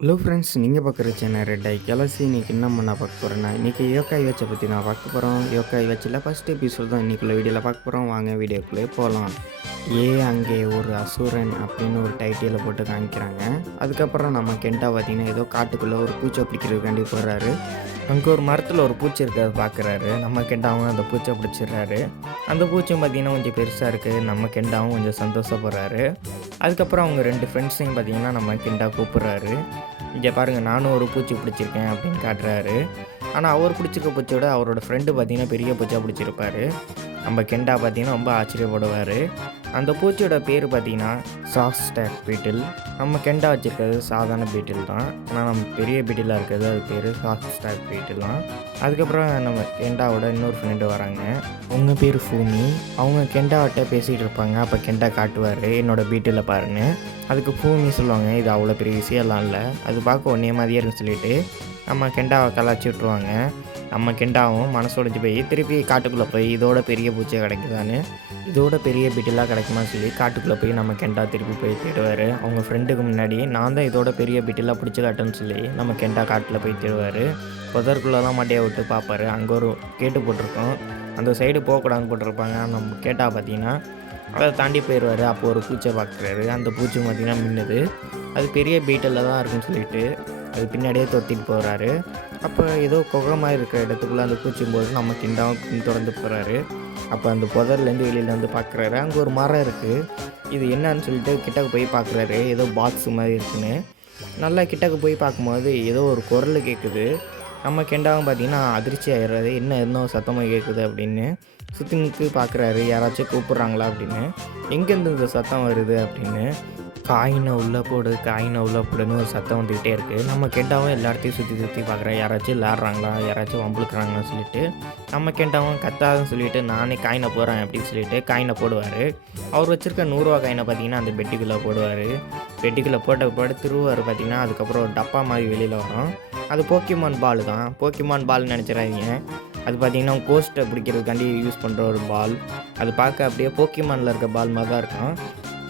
Hello friends, நீங்கள் பார்க்குற channel red ஐ Galaxy. இன்றைக்கி என்ன பண்ண பார்க்க போகிறேன்னா, இன்றைக்கி யோகாய் வச்சை பற்றி நான் பார்க்க போகிறோம். யோகாய் வச்சில் ஃபஸ்ட் எபிசோட் தான் இன்றைக்குள்ள வீடியோவில் பார்க்க போகிறோம். வாங்க வீடியோக்குள்ளே போகலாம். அங்கே ஒரு அசுரன் அப்படின்னு ஒரு டைட்டிலை போட்டு காமிக்கிறாங்க. அதுக்கப்புறம் நம்ம கெண்டா பார்த்திங்கன்னா ஏதோ காட்டுக்குள்ளே ஒரு பூச்சை பிடிக்கிறதுக்காண்டி போகிறாரு. அங்கே ஒரு மரத்தில் ஒரு பூச்சி இருக்கிறத பார்க்குறாரு. நம்ம கெண்டாவும் அந்த பூச்சை பிடிச்சிடுறாரு. அந்த பூச்சியும் பார்த்திங்கன்னா கொஞ்சம் பெருசாக இருக்குது. நம்ம கெண்டாவும் கொஞ்சம் சந்தோஷப்படுறாரு. அதுக்கப்புறம் அவங்க ரெண்டு ஃப்ரெண்ட்ஸையும் பார்த்திங்கன்னா நம்ம கெண்டா கூப்பிட்றாரு. இங்கே பாருங்கள், நானும் ஒரு பூச்சி பிடிச்சிருக்கேன் அப்படின்னு காட்டுறாரு. ஆனால் அவர் பிடிச்சிருக்க பூச்சியோட அவரோட ஃப்ரெண்டு பார்த்திங்கன்னா பெரிய பூச்சா பிடிச்சிருப்பார். நம்ம கெண்டா பார்த்திங்கன்னா ரொம்ப ஆச்சரியப்படுவார். அந்த பூச்சியோட பேர் பார்த்திங்கன்னா சாக்ஸ்டாக் பீட்டில். நம்ம கெண்டா வச்சுருக்கிறது சாதாரண பீட்டில் தான். ஆனால் நம்ம பெரிய பீட்டிலாக இருக்கிறது அது பேர் சாக்ஸ்டாக் பீட்டில் தான். அதுக்கப்புறம் நம்ம கெண்டாவோட இன்னொரு ஃப்ரெண்டு வராங்க. அவங்க பேர் ஃபூமி. அவங்க கெண்டாவிட்ட பேசிகிட்டு இருப்பாங்க. அப்போ கெண்டா காட்டுவார், என்னோடய பீட்டில் பாருன்னு. அதுக்கு ஃபூமி சொல்லுவாங்க, இது அவ்வளோ பெரிய விஷயம்லாம் இல்லை, அது பார்க்க ஒன்றே மாதிரியே இருக்குன்னு சொல்லிட்டு நம்ம கெண்டாவை கலாச்சி விட்ருவாங்க. நம்ம கெண்டாவும் மனசோடைஞ்சு போய் திருப்பி காட்டுக்குள்ளே போய் இதோட பெரிய பூச்சியை கிடைக்குதான்னு, இதோட பெரிய பீட்டிலாக கிடைக்குமான்னு சொல்லி காட்டுக்குள்ளே போய் நம்ம கெண்டா திருப்பி போய் தேடுவார். அவங்க ஃப்ரெண்டுக்கு முன்னாடி நான் தான் இதோட பெரிய பீட்டிலாக பிடிச்சி காட்டுன்னு சொல்லி நம்ம கெண்டா காட்டில் போய் தேடுவார். புதற்குள்ளெல்லாம் மட்டையை விட்டு பார்ப்பார். அங்கே ஒரு கேட்டு போட்டிருக்கோம், அந்த சைடு போகக்கூடாதுன்னு போட்டிருப்பாங்க. நம்ம கேட்டால் பார்த்தீங்கன்னா அதை தாண்டி போயிடுவார். அப்போ ஒரு பூச்சை பார்க்குறாரு. அந்த பூச்சி பார்த்திங்கன்னா மின்னுது. அது பெரிய பீட்டில் தான் இருக்குன்னு சொல்லிட்டு அது பின்னாடியே தொத்திட்டு போகிறாரு. அப்போ ஏதோ குகை மாதிரி இருக்கிற இடத்துக்குள்ளே அந்த பூச்சியும் போது நம்ம கிண்டாவும் தொடர்ந்து போகிறாரு. அப்போ அந்த புதர்லேருந்து வெளியில் வந்து பார்க்குறாரு. அங்கே ஒரு மரம் இருக்குது. இது என்னன்னு சொல்லிட்டு கிட்டக்கு போய் பார்க்குறாரு. ஏதோ பாக்ஸ் மாதிரி இருக்குன்னு நல்லா கிட்டக்கு போய் பார்க்கும்போது ஏதோ ஒரு குரல் கேட்குது. நம்ம கெண்டாவும் பார்த்திங்கன்னா அதிர்ச்சி ஆகிடுறாரு. என்ன இன்னும் சத்தமாக கேட்குது அப்படின்னு சுற்றி முற்றி பார்க்குறாரு, யாராச்சும் கூப்பிட்றாங்களா அப்படின்னு. எங்கேருந்து இந்த சத்தம் வருது அப்படின்னு. காயினை உள்ளே போடு, காயினை உள்ளே போடுன்னு ஒரு சத்தம் வந்துக்கிட்டே இருக்குது. நம்ம கெண்டாவும் எல்லா இடத்தையும் சுற்றி பார்க்குறேன், யாராச்சும் விளாட்றாங்களா, யாராச்சும் வம்புழுக்கிறாங்கன்னு சொல்லிட்டு. நம்ம கெண்டாவும் கத்தாதுன்னு சொல்லிட்டு நானே காயினை போடுறேன் அப்படின்னு சொல்லிட்டு காயினை போடுவார். அவர் வச்சுருக்க 100 காயினை பார்த்திங்கன்னா அந்த பெட்டிக்குள்ளே போடுவார். பெட்டிக்குள்ளே போட்ட திருவார் பார்த்திங்கன்னா அதுக்கப்புறம் ஒரு டப்பா மாதிரி வெளியில் வரும். அது போக்கிமான் பால் தான். போக்கிமான் பால்னு நினச்சிடாதீங்க, அது பார்த்திங்கன்னா கோஸ்ட்டை பிடிக்கிறதுக்காண்டி யூஸ் பண்ணுற ஒரு பால். அது பார்க்க அப்படியே போக்கிமானில் இருக்க பால் மாதிரி தான் இருக்கும்.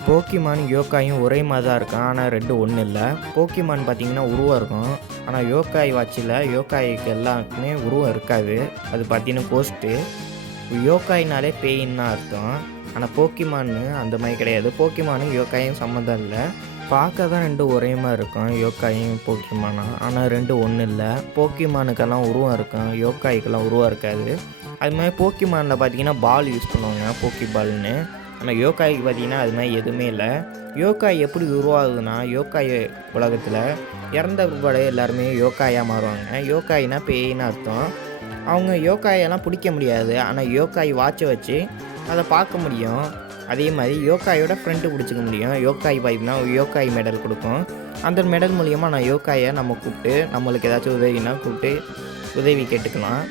போக்கிமான் யோக்காயும் ஒரே மாதிரி தான் இருக்கும், ஆனால் ரெண்டும் ஒன்றும் இல்லை. போக்கிமான் பார்த்திங்கன்னா உருவம் இருக்கும், ஆனால் யோக்காய் வாட்சில் யோக்காய்க்கு எல்லாருக்குமே உருவம் இருக்காது. அது பார்த்திங்கன்னா கோஸ்ட்டு. யோக்காயினாலே பேயின்னு தான் அர்த்தம். ஆனால் போக்கிமான்னு அந்த மாதிரி கிடையாது. போக்கிமானும் யோக்காயும் சம்மந்தம் இல்லை. பார்க்க தான் ரெண்டும் ஒரே மாதிரி இருக்கும், யோக்காயும் போக்கிமானா. ஆனால் ரெண்டும் ஒன்றும் இல்லை. போக்கிமானுக்கெல்லாம் உருவம் இருக்கும், யோக்காய்க்கெல்லாம் உருவம் இருக்காது. அது மாதிரி போக்கிமானில் பார்த்திங்கன்னா பால் யூஸ் பண்ணுவாங்க, போக்கி பால்னு. ஆனால் யோக்காய்க்கு பார்த்திங்கன்னா அது மாதிரி எதுவுமே இல்லை. யோக்காய் எப்படி உருவாகுதுன்னா, யோக்காய் உலகத்தில் இறந்த பிற்பாடு எல்லாருமே யோக்காயாக மாறுவாங்க. யோக்காய்னா பேயின்னு அர்த்தம். அவங்க யோக்காயெல்லாம் பிடிக்க முடியாது, ஆனால் யோக்காய் வாட்சை வச்சு அதை பார்க்க முடியும். அதே மாதிரி யோக்காயோட ஃப்ரெண்டு பிடிச்சிக்க முடியும். யோக்காய் பைப்னா யோக்காய் மெடல் கொடுக்கும். அந்த மெடல் மூலிமா நான் யோக்காயை நம்ம கூப்பிட்டு நம்மளுக்கு ஏதாச்சும் உதவினா கூப்பிட்டு உதவி கேட்டுக்கலாம்,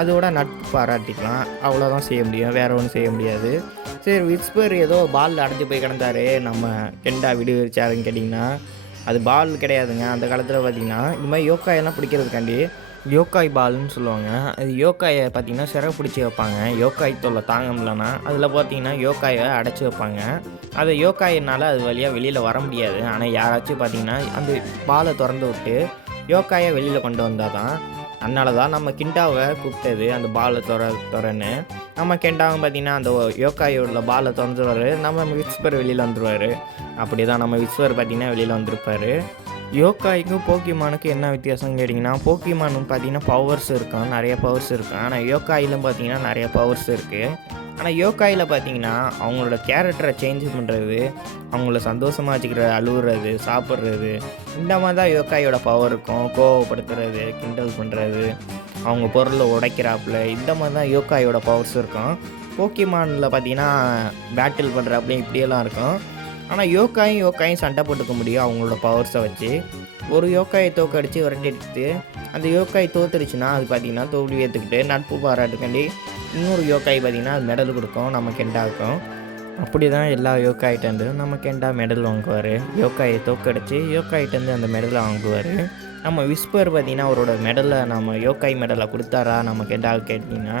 அதோட நட்பு பாராட்டிக்கலாம். அவ்வளோதான் செய்ய முடியும், வேறு ஒன்றும் செய்ய முடியாது. சரி, விஸ்பர் ஏதோ பால் அடைஞ்சு போய் கிடந்தாரு, நம்ம கெண்டா விடுவிச்சாருன்னு கேட்டிங்கன்னா அது பால் கிடையாதுங்க. அந்த காலத்தில் பார்த்திங்கன்னா இது மாதிரி யோக்காயெல்லாம் பிடிக்கிறதுக்காண்டி யோக்காய் பால்னு சொல்லுவாங்க. அது யோக்காயை பார்த்திங்கன்னா சிறை பிடிச்சி வைப்பாங்க. யோக்காய் தொல்லை தாங்க முடியலன்னா அதில் பார்த்திங்கன்னா யோக்காயை அடைச்சி வைப்பாங்க. அது யோக்காயினால் அது வழியாக வெளியில் வர முடியாது. ஆனால் யாராச்சும் பார்த்திங்கன்னா அந்த பாலை திறந்து விட்டு யோக்காயை வெளியில் கொண்டு வந்தால் தான். அதனால தான் நம்ம கிண்டாவை கூப்பிட்டது, அந்த பாலை துறன்னு. நம்ம கெண்டாவும் பார்த்திங்கன்னா அந்த யோக்காயோட பாலை திறந்துருவார். நம்ம விஸ்பர் வெளியில் வந்துடுவார். அப்படி தான் நம்ம விஸ்பர் பார்த்திங்கன்னா வெளியில் வந்திருப்பார். யோக்காய்க்கும் போக்கிமானுக்கும் என்ன வித்தியாசம்னு கேட்டிங்கன்னா, போக்கிமான் பார்த்திங்கன்னா பவர்ஸ் இருக்கும், நிறைய பவர்ஸ் இருக்கும். ஆனால் யோக்காயிலும் பார்த்திங்கன்னா நிறைய பவர்ஸ் இருக்குது. ஆனால் யோக்காயில் பார்த்திங்கன்னா அவங்களோட கேரக்டரை சேஞ்ச் பண்ணுறது, அவங்கள சந்தோஷமாக வச்சுக்கிற, அழுகுறது, சாப்பிட்றது, இந்த மாதிரி தான் யோக்காயோட பவர் இருக்கும். கோவப்படுத்துறது, கிண்டல் பண்ணுறது, அவங்க பொருளை உடைக்கிறாப்புல, இந்த மாதிரி தான் யோக்காயோட பவர்ஸ் இருக்கும். போக்கிமானில் பார்த்திங்கன்னா பேட்டில் பண்ணுறாப்புல இப்படியெல்லாம் இருக்கும். ஆனால் யோக்காயும் சண்டை போட்டுக்க முடியும் அவங்களோட பவர்ஸை வச்சு. ஒரு யோக்காயை தோக்கடிச்சு விரட்டிட்டு அந்த யோக்காய் தோத்துருச்சுன்னா அது பார்த்திங்கன்னா தோல்வி ஏற்றுக்கிட்டு நட்பு பாராட்டுக்காண்டி இன்னொரு யோக்காய் பார்த்திங்கன்னா அது மெடல் கொடுக்கும் நம்ம கெண்டாவுக்கும். அப்படி தான் எல்லா யோக்காயிட்டேருந்து நம்ம கெண்டா மெடல் வாங்குவார். யோக்காயை தோக்கடிச்சு யோக்காயிட்டேருந்து அந்த மெடலை வாங்குவார். நம்ம விஸ்பர் பார்த்திங்கன்னா அவரோட மெடலை நம்ம யோக்காய் மெடலை கொடுத்தாரா நம்ம கெண்டாவுக்கு கேட்டிங்கன்னா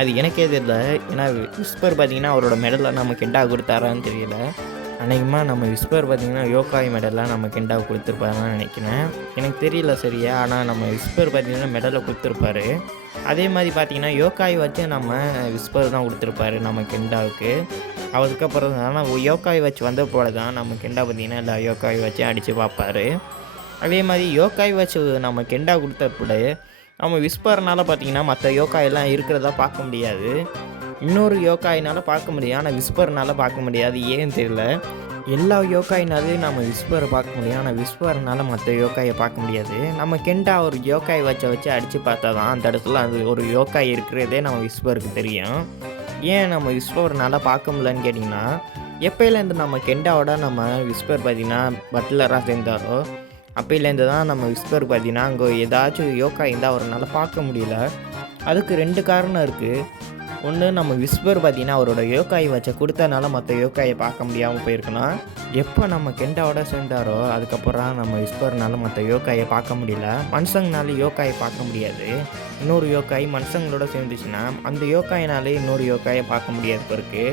அது எனக்கே தெரியல. ஏன்னா விஸ்பர் பார்த்திங்கன்னா அவரோட மெடலை நம்ம கெண்டாவுக்கு கொடுத்தாரான்னு தெரியல. அநேகமாக நம்ம விஸ்பர் பார்த்திங்கன்னா யோகாய் மெடல்லாம் நம்ம கெண்டாவுக்கு கொடுத்துருப்பாருன்னு நினைக்கிறேன். எனக்கு தெரியல சரியா. ஆனால் நம்ம விஸ்பர் பார்த்திங்கன்னா மெடலை கொடுத்துருப்பாரு. அதே மாதிரி பார்த்திங்கன்னா யோகாய் வச்சு நம்ம விஸ்பர் தான் கொடுத்துருப்பாரு நம்ம கெண்டாவுக்கு. அதுக்கப்புறம் ஆனால் யோகாய் வச்சு வந்த போல தான் நம்ம கெண்டா பார்த்திங்கன்னா எல்லா யோகாய் வச்சு அடித்து பார்ப்பாரு. அதே மாதிரி யோகாய் வச்சு நம்ம கெண்டா கொடுத்தப்பட நம்ம விஸ்பர்னால் பார்த்திங்கன்னா மற்ற யோகாயெல்லாம் இருக்கிறதா பார்க்க முடியாது. இன்னொரு யோகாயினால் பார்க்க முடியும், ஆனால் விஸ்பர்னால் பார்க்க முடியாது. ஏன்னு தெரியல. எல்லா யோகாயினாலும் நம்ம விஸ்பரை பார்க்க முடியும், ஆனால் விஸ்பர்னால் மற்ற யோகாயை பார்க்க முடியாது. நம்ம கெண்டா ஒரு யோகாய் வச்சு அடித்து பார்த்தா தான் அந்த இடத்துல அது ஒரு யோகாய் இருக்கிறதே நம்ம விஸ்பருக்கு தெரியும். ஏன் நம்ம விஸ்பர்னால் பார்க்க முடியலன்னு கேட்டிங்கன்னா, எப்போலேருந்து நம்ம கெண்டாவோட நம்ம விஸ்பர் பார்த்திங்கன்னா பட்லராக சேர்ந்தாரோ அப்போலேருந்து தான் நம்ம விஸ்பர் பார்த்திங்கன்னா அங்கே ஏதாச்சும் யோகாய் இருந்தால் அவரால் பார்க்க முடியல. அதுக்கு 2 காரணம் இருக்குது. ஒன்று, நம்ம விஸ்பர் பார்த்திங்கன்னா அவரோட யோகாய் வச்ச கொடுத்தனால மற்ற யோகாயை பார்க்க முடியாமல் போயிருக்கலாம். எப்போ நம்ம கெண்டாவோட சேர்ந்தாரோ அதுக்கப்புறம் நம்ம விஸ்பர்னால மற்ற யோகாயை பார்க்க முடியல. மனுஷங்கனால யோகாயை பார்க்க முடியாது. இன்னொரு யோகாய் மனுஷங்களோட சேர்ந்துச்சுன்னா அந்த யோகாயினாலே இன்னொரு யோகாயை பார்க்க முடியாது பிறகு.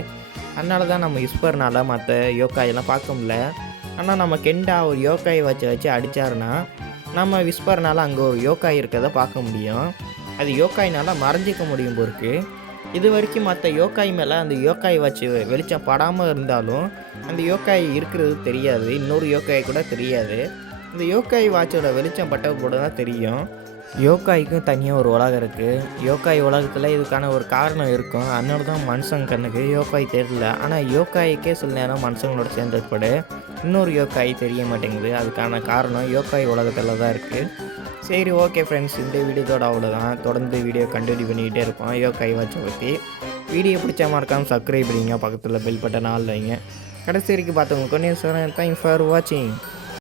அதனால தான் நம்ம விஸ்பர்னால் மற்ற யோகாயெல்லாம் பார்க்க முடியல. ஆனால் நம்ம கெண்டா ஒரு யோகாயை வச்சு அடித்தாருன்னா நம்ம விஸ்பர்னால் அங்கே ஒரு யோகாய் இருக்கிறத பார்க்க முடியும். அது யோகாயினால் மறைஞ்சிக்க முடியும் போருக்கு. இது வரைக்கும் மற்ற யோகாய் மேலே அந்த யோகாய் வச்சு வெளிச்சம் படாமல் இருந்தாலும் அந்த யோகாய் இருக்கிறது தெரியாது. இன்னொரு யோகாய் கூட தெரியாது. இந்த யோகாய் வாட்சோட வெளிச்சம் பட்ட கூட தான் தெரியும். யோகாய்க்கும் தனியாக ஒரு உலகம் இருக்குது. யோகாய் உலகத்தில் இதுக்கான ஒரு காரணம் இருக்கும். அதனால தான் மனுஷங்க கண்ணுக்கு யோகாய் தெரியல. ஆனால் யோகாய்க்கே சில நேரம் மனுஷங்களோட சேர்ந்தப்படு இன்னொரு யோகாய் தெரிய மாட்டேங்குது. அதுக்கான காரணம் யோகாய் உலகத்தில் தான் இருக்குது. சரி, ஓகே ஃப்ரெண்ட்ஸ், இந்த வீடியோதோட அவ்வளோதான். தொடர்ந்து வீடியோ கண்டினியூ பண்ணிக்கிட்டே இருப்போம் யோகாய் வாட்சை பற்றி. வீடியோ பிடிச்ச மறக்காமல் சப்ஸ்கிரைப் பண்ணிங்க, பக்கத்தில் பெல் பட்டன் ஆல் வைங்க. கடைசி வரைக்கும் பார்த்தவங்க கொஞ்சம் தேங்க்ஸ் ஃபார் வாட்சிங்.